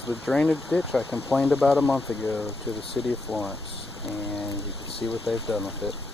is the drainage ditch I complained about a month ago to the city of Florence, and you can see what they've done with it.